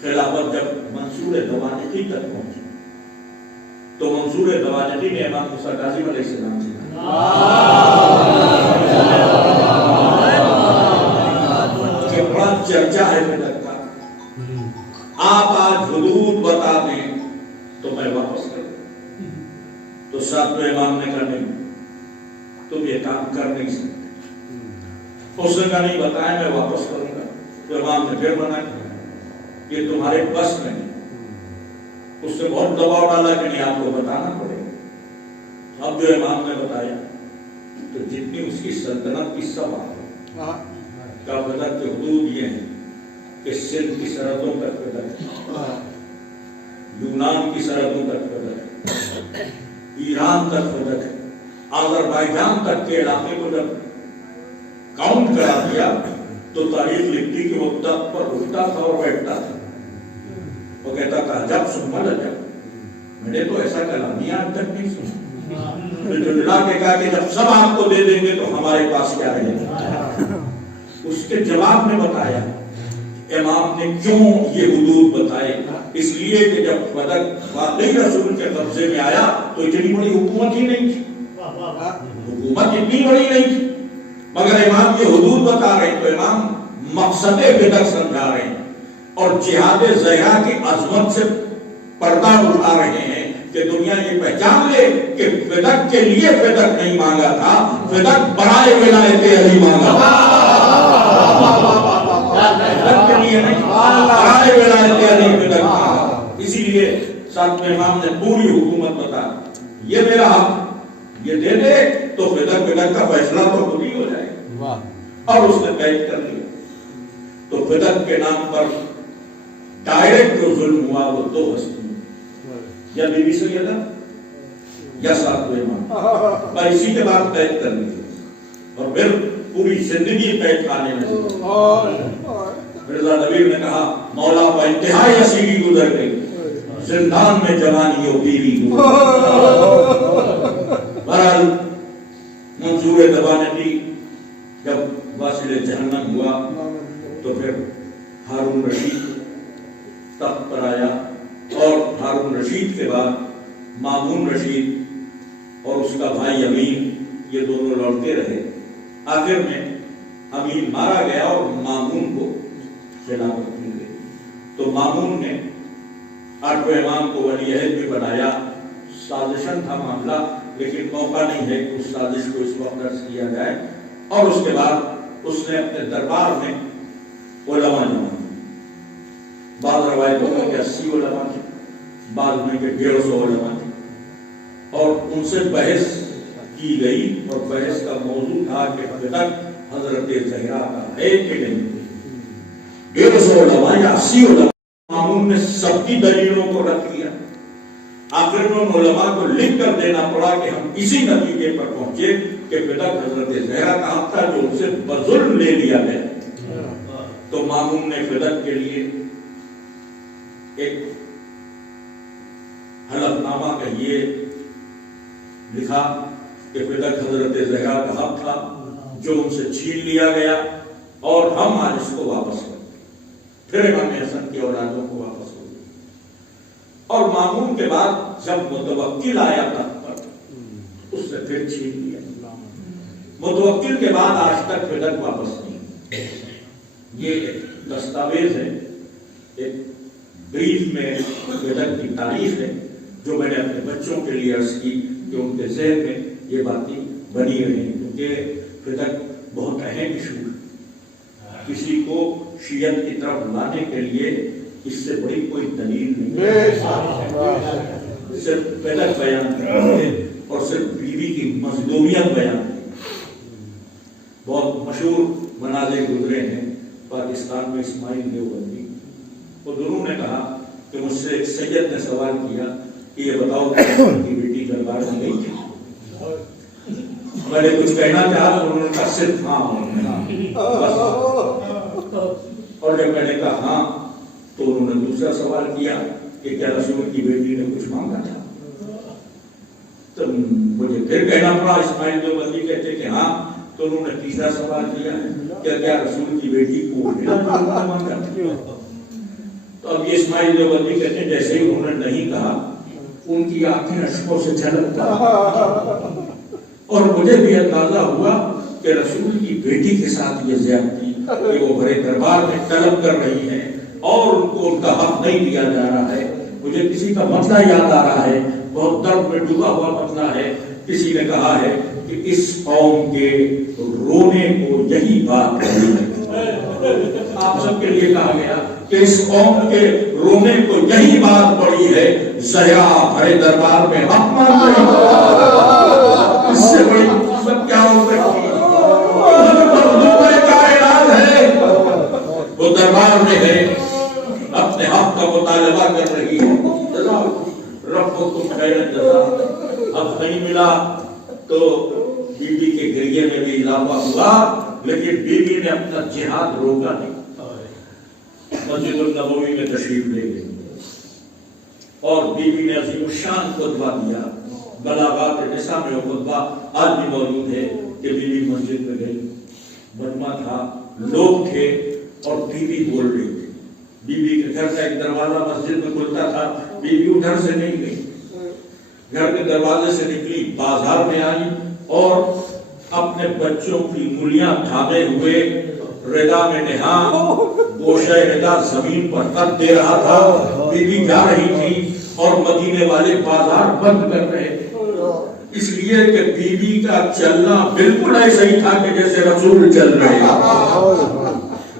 خلافت جب منصور دوانقی تک پہنچی تو منصور دوانقی نے امام موسیٰ کاظم علیہ السلام سے کہ بڑا چرچا ہے بدعت کا، آپ آج حدود بتا دیں تو میں واپس کروں۔ تو ساتویں امام نے کہا نہیں، تم یہ کام کر نہیں سکتے۔ اس نے کہا نہیں بتائیں میں واپس کروں گا۔ تو امام نے پھر منع کیا، یہ تمہارے بس میں نہیں۔ اس سے بہت دباؤ ڈالا کہ نہیں آپ کو بتانا پڑے گا۔ اب جو امام نے بتایا تو جتنی اس کی سلطنت کی سب کا بدعت کے حدود یہ ہیں کہ سندھ کی سرحدوں تک بدعت، یونان کی سرحدوں تک بدعت، ایران تک بدعت، آذربائیجان تک کے علاقے کو جب کاؤنٹ کرا دیا تو تاریخ لکھتی کہ وہ تخت پر اٹھتا تھا اور بیٹھتا تھا۔ وہ کہتا تھا جب سنبھل جب، میں نے تو ایسا کلامیہ آج تک نہیں سنا۔ تو جھنجھلا کے کہا کہ جب سب آپ کو دے دیں گے تو ہمارے پاس کیا رہے گا؟ اس کے جواب میں بتایا امام نے کیوں یہ حدود بتائے، اس لیے کہ جب بدعت واقعی رسول کے قبضے میں آیا تو اتنی بڑی حکومت ہی نہیں تھی، حکومت اتنی بڑی نہیں تھی، مگر امام یہ حدود بتا رہے ہیں تو امام مقصد بدعت سمجھا رہے ہیں اور جہاد زہرا کی عظمت سے پردہ اٹھا رہے ہیں کہ دنیا یہ پہچان لے کہ بدعت کے لیے بدعت نہیں مانگا تھا، بدعت برائے ولایت علی مانگا تھا۔ بدعت کے لیے نہیں، برائے ولایت علی بدعت مانگا۔ اسی لیے ساتویں امام نے پوری حکومت بتا یہ میرا حق، یہ دے دے تو بدعت کا فیصلہ تو خود ہی ہو جائے گا، اور اس نے قید کر لیا۔ تو بدعت کے نام پر ڈائریکٹ جو ظلم ہوا وہ دو ہستیوں، یا بی بی سیدہ یا ساتویں امام، اور اسی کے بعد قید کر لیا اور پھر پوری زندگی قید خانے میں۔ مرزا نویر نے کہا مولا کا انتہائی اسیری گزر گئی، زندان میں جوانی و بیوی گزر۔ بہرحال منصور دوانقی جب واصل جہنم ہوا تو پھر ہارون رشید تخت پر آیا، اور ہارون رشید کے بعد مامون رشید اور اس کا بھائی امین، یہ دونوں لڑتے رہے۔ آخر میں امین مارا گیا اور مامون کو خلافت مل گئی۔ تو مامون نے آٹھویں امام کو ولی عہد بھی بنایا۔ سازشن تھا معاملہ، لیکن موقع نہیں ہے کہ اس سازش کو اس وقت درج کیا جائے۔ اور اس کے بعد اس نے اپنے دربار میں علماء جمع، بعض روایتوں میں کہ 80 علماء تھے، بعض میں کہ 150 علماء تھے، اور ان سے بحث کی گئی، اور بحث کا موضوع تھا کہ بدعت حضرت زہرا کا ہے کہ نہیں۔ 150 علماء یا 80 علماء، مامون نے سب کی دلیلوں کو رکھ لیا۔ آخر میں ان علماء کو لکھ کر دینا پڑا کہ ہم اسی نتیجے پر پہنچے کہ بدعت حضرت زہرا کا حق تھا جو ان سے بظلم لے لیا گیا۔ تو مامون نے بدعت کے لیے ایک حلف نامہ کا یہ لکھا کہ بدعت حضرت زہرا کا حق تھا جو ان سے چھین لیا گیا، اور ہم آج اس کو واپس کریں۔ پھر امام حسن کی اولادوں کو واپس ہو گئی، اور مامون کے بعد جب متوکل آیا تخت پر اس نے پھر چھین لیا۔ متوکل کے بعد آج تک بدعت واپس نہیں۔ یہ ایک دستاویز ہے، ایک بریف میں بدعت کی تاریخ ہے جو میں نے اپنے بچوں کے لیے عرض کی کہ ان کے ذہن میں یہ باتیں بنی رہیں، کیونکہ بدعت بہت اہم ایشو ہے۔ کسی کو شیعت کی طرف لانے کے لیے اس سے بڑی کوئی دلیل نہیں، صرف بدعت بیان کرتے اور صرف بیوی کی مظلومیت بیان کرتے۔ بہت مشہور مناظر گزرے ہیں پاکستان میں، اسماعیل دیوبندی، وہ دونوں نے کہا کہ مجھ سے ایک سید نے سوال کیا کہ یہ بتاؤ کہ کی بیٹی دربار میں گئی تھی؟ میں نے کچھ کہنا چاہا تو انہوں نے کہا صرف ہاں، اور جب میں نے کہا ہاں تو انہوں نے دوسرا سوال کیا کہ کیا رسول کی بیٹی نے کچھ مانگا تھا؟ تو مجھے پھر کہنا پڑا، اسماعیل دیوبندی کہتے کہ ہاں، تو انہوں نے تیسرا سوال کیا ہے کیا رسول کی بیٹی کو تو اب یہ اسماعیل دیوبندی کہتے ہیں جیسے ہی انہوں نے نہیں کہا ان کی آنکھیں اشکوں سے چھلکتا اور مجھے بھی اندازہ ہوا کہ رسول کی بیٹی کے ساتھ یہ زیادتی کہ وہ بڑے دربار میں طلب کر رہی ہے اور ان کو ان کا حق نہیں دیا جا رہا ہے۔ مجھے کسی کا مسئلہ یاد آ رہا ہے، بہت درد میں ڈوبا ہوا مسئلہ ہے۔ کسی نے کہا ہے کہ اس قوم کے رونے کو یہی بات ہے، آپ سب کے لیے کہا گیا کہ اس قوم کے رونے کو یہی بات پڑی ہے، زہرا بھرے دربار میں حق مان رہی ہے۔ اس سے بڑی قسمت کیا ہو سکتی ہے؟ وہ دربار میں ہے، اپنے حق کا مطالبہ کر رہی ہے، رب کو تم خیر جزا۔ اب نہیں ملا تو بی بی کے گریے میں بھی اضافہ ہوا، لیکن بی بی نے اپنا جہاد روکا نہیں، مسجد النبوی میں تشریف لے گئی اور بی بی نے عظیم الشان خطبہ دیا۔ بلاغات نساء میں وہ خطبہ آج بھی موجود ہے کہ بی بی مسجد میں گئی، مجمع تھا، لوگ تھے اور بی بی بول رہی تھی۔ بی بی کے گھر کا ایک دروازہ مسجد میں کھلتا تھا، بی بی ادھر سے نہیں گئی، گھر کے دروازے سے نکلی، بازار میں آئی اور اپنے بچوں کی انگلیاں تھامے ہوئے ردا میں نہا، گوشہ ردا زمین پر تن دے رہا تھا۔ بی بی جا رہی تھی اور مدینے والے بازار بند کر رہے تھے، اس لیے کہ بی بی کا چلنا بالکل ایسا ہی تھا کہ جیسے رسول چل رہے ہیں۔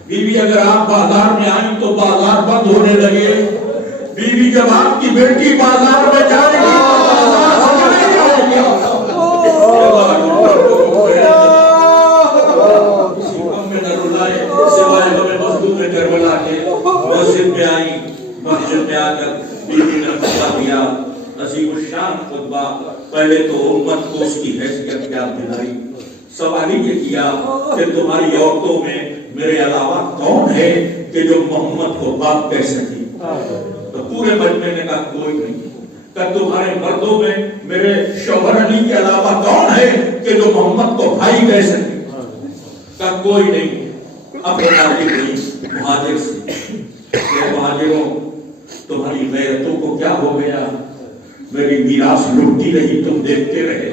بی بی اگر آپ بازار میں آئیں تو بازار بند ہونے لگے، بی بی جب آپ کی بیٹی بازار میں جائے گی تو بازار سجائے گا۔ کسی کم میں نہ رلائے سوائے ہمیں مظلوم کربلا کے۔ مسجد میں آئی، مسجد میں آ کر بی بی نے خطبہ دیا، عظیم الشان خطبہ۔ پہلے تو امت کو اس کی حیثیت یاد دلائی، سوال یہ کیا کہ تمہاری عورتوں میں میرے علاوہ کون ہے کہ جو محمد کو باپ کہہ سکے؟ تو پورے مجمع نے کہا کوئی نہیں۔ کہ تمہارے مردوں میں میرے شوہر علی کے علاوہ کون ہے کہ جو محمد کو بھائی کہہ سکے؟ کہ کوئی نہیں۔ اب راضی ہوئی مہاجر سے کہ مہاجروں تمہاری غیرتوں کو کیا ہو گیا؟ میری میراث لٹتی رہی تم دیکھتے رہے،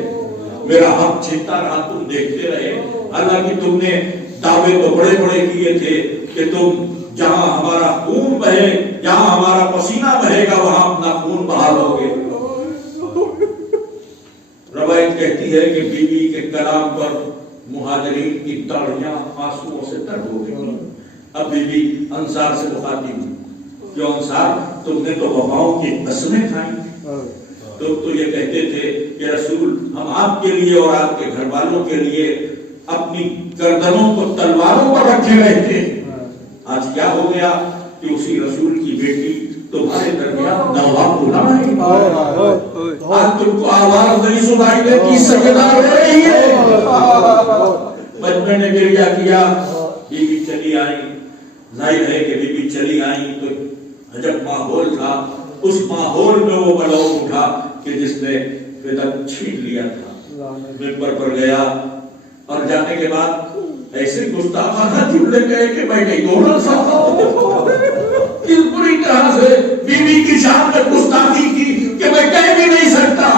میرا حق چھینتا رہا تم دیکھتے رہے، حالانکہ تم نے دعوے تو بڑے بڑے کیے تھے کہ تم جہاں ہمارا خون بہے، جہاں ہمارا پسینہ بہے گا وہاں اپنا خون بہا دو گے۔ روایت کہتی ہے کہ بی بی کے کلام پر مہاجرین کی داڑیاں آنسوؤں سے تر ہو گئی۔ اب بی بی انصار سے مخاطب ہوئی، کیوں انصار تم نے تو وفاؤں کی قسمیں کھائیں، لوگ تو یہ کہتے تھے کہ رسول ہم آپ کے لیے اور آپ کے گھر والوں کے لیے اپنی گردنوں کو تلواروں پر رکھے رہتے، آج کیا ہو گیا کہ اسی رسول کی بیٹی تمہارے درمیان نواب بنا ہے، آج تم کو آواز نہیں سنائی دیتی، سجدہ ہو رہی ہے۔ مجمع نے گریہ کیا، بی بی چلی آئی، ظاہر ہے کہ بی بی چلی آئی تو عجب ماحول تھا، اس ماحول میں وہ بلوغ اٹھا کہ جس نے فدق چھین لیا تھا، ممبر پر گیا اور جانے کے بعد ایسے گستاخانہ جملے کہے کہ میں نہیں دوڑنا چاہتا ہوں، اس بری طرح سے بی بی کی شان میں گستاخی کی کہ میں کہہ بھی نہیں سکتا،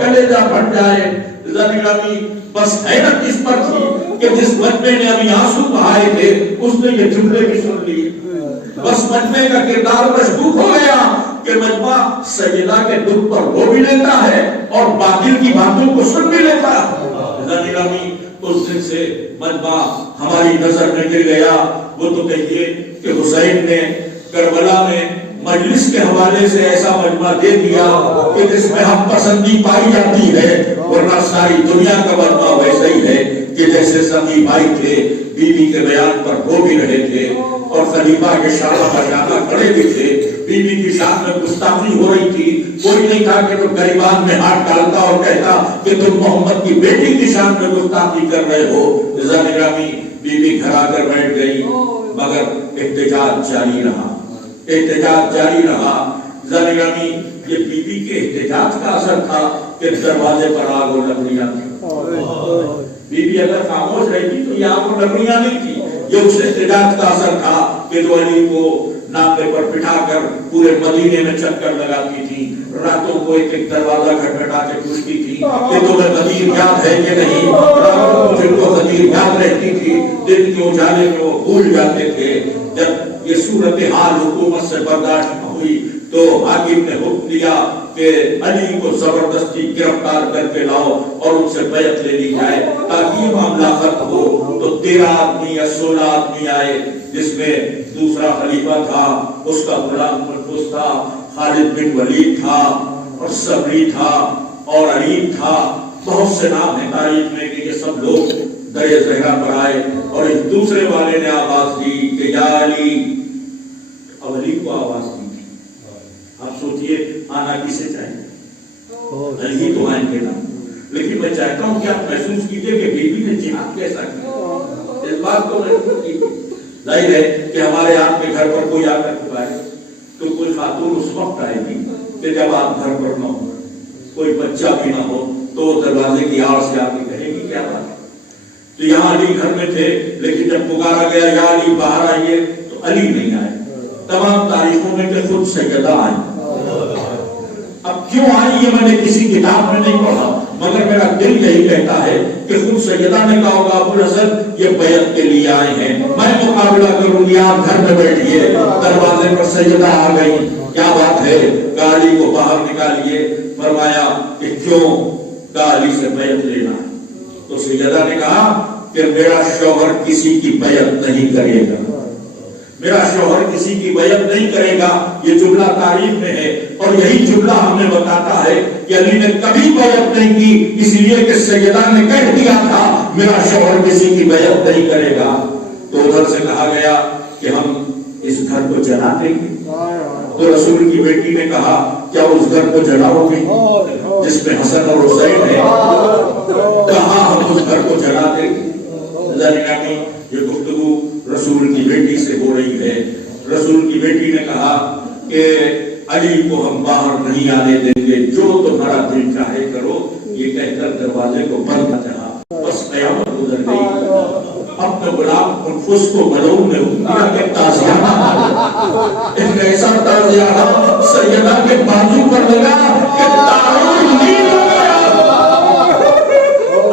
کلیجہ پھٹ جائے۔ ذریعہ بس حیرت اس پر تھی کہ جس مجمع نے ابھی آنسو بہائے تھے اس نے یہ جملے بھی سن لیے، بس مجمع کا کردار مشکوک ہو گیا کہ مجمع سیدہ کے دکھ پر رو بھی لیتا ہے اور باطل کی باتوں کو سن بھی لیتا ہے۔ ذریعہ اس دن سے مجمع ہماری نظر میں گر گیا۔ وہ تو کہیے کہ حسین نے کربلا میں مجلس کے حوالے سے ایسا مجمع دے دیا کہ جس میں حق پسندی پائی جاتی ہے، ورنہ ساری دنیا کا مجمع ویسا ہی ہے کہ جیسے سبھی بھائی تھے بی بی کے بیان پر رو بھی رہے تھے اور خلیفہ کے شانہ پر جانا کھڑے بھی تھے، بی بی کی شان میں گستاخی ہو رہی تھی، کوئی نہیں تھا کہ تم غریبان میں ہاتھ ڈالتا اور کہتا کہ تم محمد کی بیٹی کی شان میں گستاخی کر رہے ہو۔ ذریعہ بی بی گھر آ کر بیٹھ گئی، مگر احتجاج جاری رہا، احتجاج جاری رہا۔ ذریعہ یہ بی بی کے احتجاج کا اثر تھا کہ دروازے پر آگ اور لکڑیاں تھیں. بی بی اگر خاموش رہتی تو یہ آگ اور لکڑیاں نہیں تھی. یہ اس احتجاج کا اثر تھا کہ جو علی کو ناپے پر بٹھا کر پورے مدینے میں چکر لگاتی تھی. راتوں کو ایک ایک دروازہ کھٹکھٹا کے پوچھتی تھی کہ تمہیں غدیر یاد ہے کہ نہیں. راتوں کو جن کو غدیر یاد رہتی تھی دن کے اجالے میں وہ بھول جاتے تھے. جب یہ صورتحال حکومت سے برداشت نہ ہوئی تو حاکم نے حکم دیا کہ علی کو زبردستی گرفتار کر کے لاؤ اور ان سے بیعت لے لی جائے تاکہ یہ معاملہ ختم ہو. تو 13 آدمی یا 16 آدمی آئے جس میں دوسرا خلیفہ تھا, اس کا غلام محفوظ تھا, خالد بن ولید تھا اور صبری تھا اور علیم تھا. بہت سے نام ہیں تاریخ میں کہ یہ سب لوگ دریا زہرا پر آئے اور ایک دوسرے والے نے آواز دی کہ یا علی. اب علی کو آواز دی. آپ سوچئے آنا کسے چاہیے؟ علی تو آئیں گے نا. لیکن میں چاہتا ہوں کہ آپ محسوس کیجئے کہ بی بی نے جہاد کیسا کیا. اس بات کو محسوس کیجئے. ظاہر ہے کہ ہمارے آپ کے گھر پر کوئی آ کر پائے تو کوئی خاتون اس وقت آئے گی کہ جب آپ گھر پر نہ ہو, کوئی بچہ بھی نہ ہو, تو دروازے کی آڑ سے آ کے کہے گی کیا بات ہے. تو یہاں علی گھر میں تھے لیکن جب پکارا گیا یا علی باہر آئیے تو علی نہیں آئے. تمام تاریخوں میں کہ خود سیدہ آئے. اب کیوں آئی یہ میں نے کسی کتاب میں نہیں پڑھا, مگر میرا دل یہی کہتا ہے کہ خود سیدہ نے کہا ہوگا ابو الحسن یہ بیعت کے لیے آئے ہیں, میں مقابلہ کروں گی, آپ گھر میں بیٹھیے. دروازے پر سیدہ آ گئی. کیا بات ہے؟ علی کو باہر نکالیے. فرمایا کہ کیوں؟ علی سے بیعت لینا. تو سیدہ نے کہا کہ میرا شوہر کسی کی بیعت نہیں کرے گا, میرا شوہر کسی کی بیعت نہیں کرے گا. یہ جملہ تاریخ میں ہے اور یہی جملہ ہمیں بتاتا ہے کہ علی نے کبھی بیعت نہیں کی, اس لیے کہ سیدہ نے کہہ دیا تھا میرا شوہر کسی کی بیعت نہیں کرے گا. تو ادھر سے کہا گیا کہ ہم اس گھر کو جلا دیں گے. تو رسول کی بیٹی نے کہا کیا اس گھر کو جلاؤ گے جس میں حسن اور حسین ہے؟ کہا ہم اس گھر کو جلا دیں گے. یہ گفتگو رسول کی بیٹی سے ہو رہی ہے. رسول کی بیٹی نے کہا کہ علی کو ہم باہر نہیں آنے دیں گے, جو تمہارا دل چاہے کرو. یہ کہہ کر دروازے کو بند نہ چاہا. بس قیامت گزر گئی. اپنے غلام محفوظ کو ملعون نے دیا کہ تازیانہ ایک ایسا تازیانہ سیدہ کے بازو پر لگا کہ تارون نیل ہو گیا.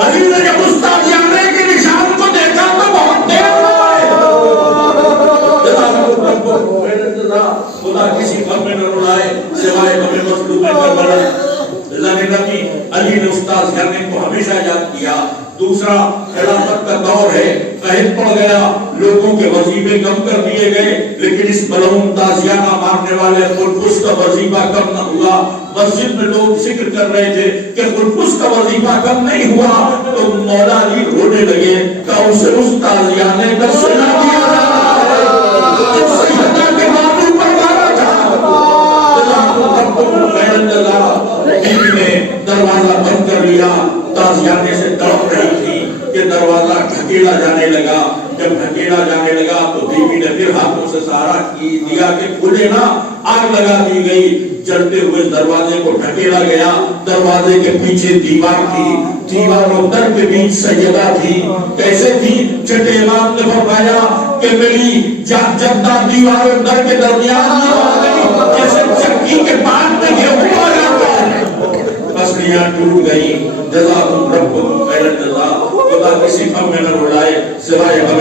علی نے جب اس تازیانے کے نشان کو دیکھا تو بہت دیر خدا کسی غم میں نہ رلائے سوائے غم مظلوم کربلا. علی نے استاد یعنی کو ہمیشہ یاد کیا. دوسرا خلافت کا دور ہے, قحط پڑ گیا, لوگوں کے وظیفے کم کر دیے گئے, لیکن اس ملعون تازیانہ مارنے والے خلفس کا وظیفہ کم نہ ہوا. مسجد میں لوگ ذکر کر رہے تھے کہ خلفس کا وظیفہ کم نہیں ہوا, تو مولا علی رونے لگے کہ اسے اس تازیانے کا سنا دیا دروازہ بند کر لیا. تازیانے سے تڑپ رہی تھی کہ دروازہ ڈھکیلا جانے لگا. جب ڈھکیلا جانے لگا تو بیوی نے پھر ہاتھوں سے سہارا دیا کہ کھلے نا. آگ لگا دی گئی. جلتے ہوئے دروازے کو ڈھکیلا گیا. دروازے کے پیچھے دیوار تھی, دیوار اور در کے بیچ سیدہ تھی. کیسے تھی؟ چھٹے امام نے فرمایا کہ میری جدہ دیوار اور در کے درمیان میں آ گئی جیسے چکی کے پان میں گھیوں آ جاتا ہے. پسلیاں ٹوٹ گئی. جزاکم ربکم خیر الجزا. خدا کسی غم میں نہ رلائے سوائے غم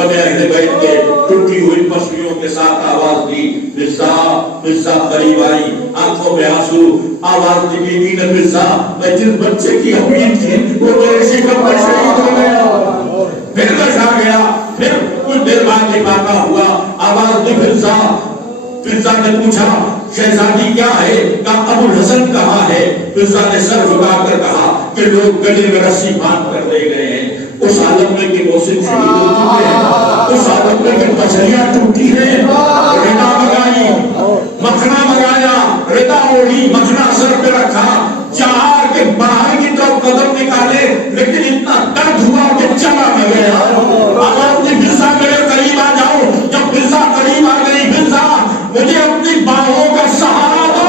اہل بیت کے. ٹوٹی ہوئی پسلیوں کے ساتھ آواز دی مرزا. مرزا قریب آئی, آنکھوں میں آنسو. آواز دی بیوی نے مرزا میں جس بچے کی امید تھی وہ میرے شکم میں شہید ہو گیا. پھر لش آ گیا. پھر کچھ دیر بعد نکاح ہوا. آواز دی مرزا. مرزا نے پوچھا شہزادی کیا ہے؟ کہا ابو الحسن کہاں ہے؟ مرزا نے سر جھکا کر کہا کہ لوگ گلے میں رسی باندھ کر لے گئے ہیں. اس عالم میں کہ موسم شہید ہو چکے ہیں, اس عالم میں کہ پسلیاں ٹوٹی ہیں. ردا منگائی, مکھنا منگایا, ردا اوڑھی, مکھنا سر پہ رکھا. چار کے باہر کی طرف قدم نکالے لیکن اتنا درد ہوا کہ چلا نہ گیا. آواز دی مرزا میرے قریب آ جاؤ. جب مرزا قریب آ گئی, مرزا مجھے اپنی باہوں کا سہارا دو.